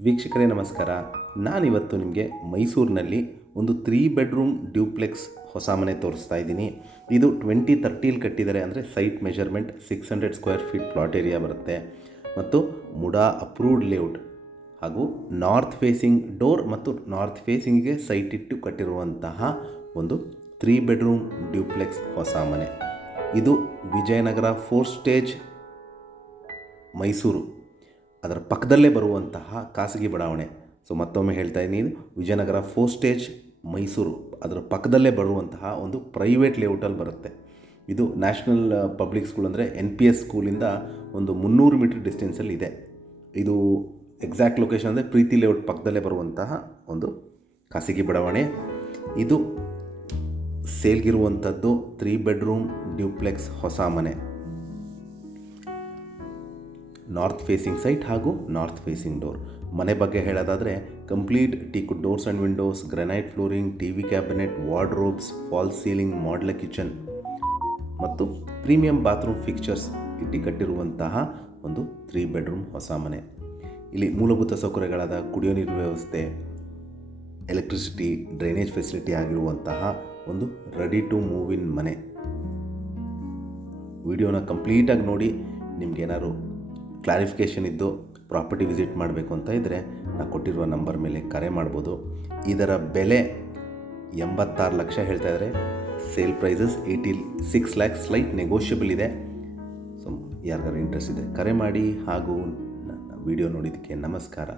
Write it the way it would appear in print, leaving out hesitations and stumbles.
ವೀಕ್ಷಕರೇ ನಮಸ್ಕಾರ. ನಾನಿವತ್ತು ನಿಮಗೆ ಮೈಸೂರಿನಲ್ಲಿ ಒಂದು 3 ಬೆಡ್ರೂಮ್ ಡ್ಯೂಪ್ಲೆಕ್ಸ್ ಹೊಸ ಮನೆ ತೋರಿಸ್ತಾ ಇದ್ದೀನಿ. ಇದು 2030 ಕಟ್ಟಿದ್ದಾರೆ. ಅಂದರೆ site measurement 600 square feet plot area ಬರುತ್ತೆ ಮತ್ತು ಮುಡಾ ಅಪ್ರೂವ್ಡ್ ಲೇಔಟ್ ಹಾಗೂ ನಾರ್ತ್ ಫೇಸಿಂಗ್ ಡೋರ್ ಮತ್ತು ನಾರ್ತ್ ಫೇಸಿಂಗಿಗೆ ಸೈಟ್ ಇಟ್ಟು ಕಟ್ಟಿರುವಂತಹ ಒಂದು 3 ಬೆಡ್ರೂಮ್ ಡ್ಯೂಪ್ಲೆಕ್ಸ್ ಹೊಸ ಮನೆ. ಇದು ವಿಜಯನಗರ 4 ಸ್ಟೇಜ್ ಮೈಸೂರು, ಅದರ ಪಕ್ಕದಲ್ಲೇ ಬರುವಂತಹ ಖಾಸಗಿ ಬಡಾವಣೆ. ಸೊ ಮತ್ತೊಮ್ಮೆ ಹೇಳ್ತಾ ಇದ್ದೀನಿ, ವಿಜಯನಗರ 4 ಸ್ಟೇಜ್ ಮೈಸೂರು, ಅದರ ಪಕ್ಕದಲ್ಲೇ ಬರುವಂತಹ ಒಂದು ಪ್ರೈವೇಟ್ ಲೇಔಟಲ್ಲಿ ಬರುತ್ತೆ. ಇದು ನ್ಯಾಷನಲ್ ಪಬ್ಲಿಕ್ ಸ್ಕೂಲ್ ಅಂದರೆ NPS ಸ್ಕೂಲಿಂದ ಒಂದು 300 ಮೀಟರ್ ಡಿಸ್ಟೆನ್ಸಲ್ಲಿ ಇದೆ. ಇದು ಎಕ್ಸಾಕ್ಟ್ ಲೊಕೇಶನ್ ಅಂದರೆ ಪ್ರೀತಿ ಲೇಔಟ್ ಪಕ್ಕದಲ್ಲೇ ಬರುವಂತಹ ಒಂದು ಖಾಸಗಿ ಬಡಾವಣೆ. ಇದು ಸೇಲ್ಗಿರುವಂಥದ್ದು 3 ಬೆಡ್ರೂಮ್ ಡ್ಯೂಪ್ಲೆಕ್ಸ್ ಹೊಸ ಮನೆ, ನಾರ್ತ್ ಫೇಸಿಂಗ್ ಸೈಟ್ ಹಾಗೂ ನಾರ್ತ್ ಫೇಸಿಂಗ್ ಡೋರ್. ಮನೆ ಬಗ್ಗೆ ಹೇಳೋದಾದರೆ complete teakwood doors and Windows, granite flooring, TV cabinet, wardrobes, falls ceiling, modular kitchen ಮತ್ತು ಪ್ರೀಮಿಯಂ ಬಾತ್ರೂಮ್ ಫಿಕ್ಚರ್ಸ್ ಇಟ್ಟು ಕಟ್ಟಿರುವಂತಹ ಒಂದು 3 ಬೆಡ್ರೂಮ್ ಹೊಸ ಮನೆ. ಇಲ್ಲಿ ಮೂಲಭೂತ ಸೌಕರ್ಯಗಳಾದ ಕುಡಿಯೋ ನೀರು ವ್ಯವಸ್ಥೆ, ಎಲೆಕ್ಟ್ರಿಸಿಟಿ, ಡ್ರೈನೇಜ್ ಫೆಸಿಲಿಟಿ ಆಗಿರುವಂತಹ ಒಂದು ರೆಡಿ ಟು ಮೂವ್ ಇನ್ ಮನೆ. ವಿಡಿಯೋನ ಕಂಪ್ಲೀಟಾಗಿ ನೋಡಿ. ನಿಮಗೇನಾದ್ರು ಕ್ಲಾರಿಫಿಕೇಷನ್ ಇದ್ದು ಪ್ರಾಪರ್ಟಿ ವಿಸಿಟ್ ಮಾಡಬೇಕು ಅಂತ ಇದ್ದರೆ ನಾನು ಕೊಟ್ಟಿರುವ ನಂಬರ್ ಮೇಲೆ ಕರೆ ಮಾಡ್ಬೋದು. ಇದರ ಬೆಲೆ 86 ಲಕ್ಷ ಹೇಳ್ತಾ ಇದ್ದಾರೆ. Sale prices 86 lakhs, slight negotiable ಇದೆ. ಸೊ ಯಾರಿಗಾರು ಇಂಟ್ರೆಸ್ಟ್ ಇದೆ ಕರೆ ಮಾಡಿ. ಹಾಗೂ ನನ್ನ ವಿಡಿಯೋ ನೋಡಿದ್ದಕ್ಕೆ ನಮಸ್ಕಾರ.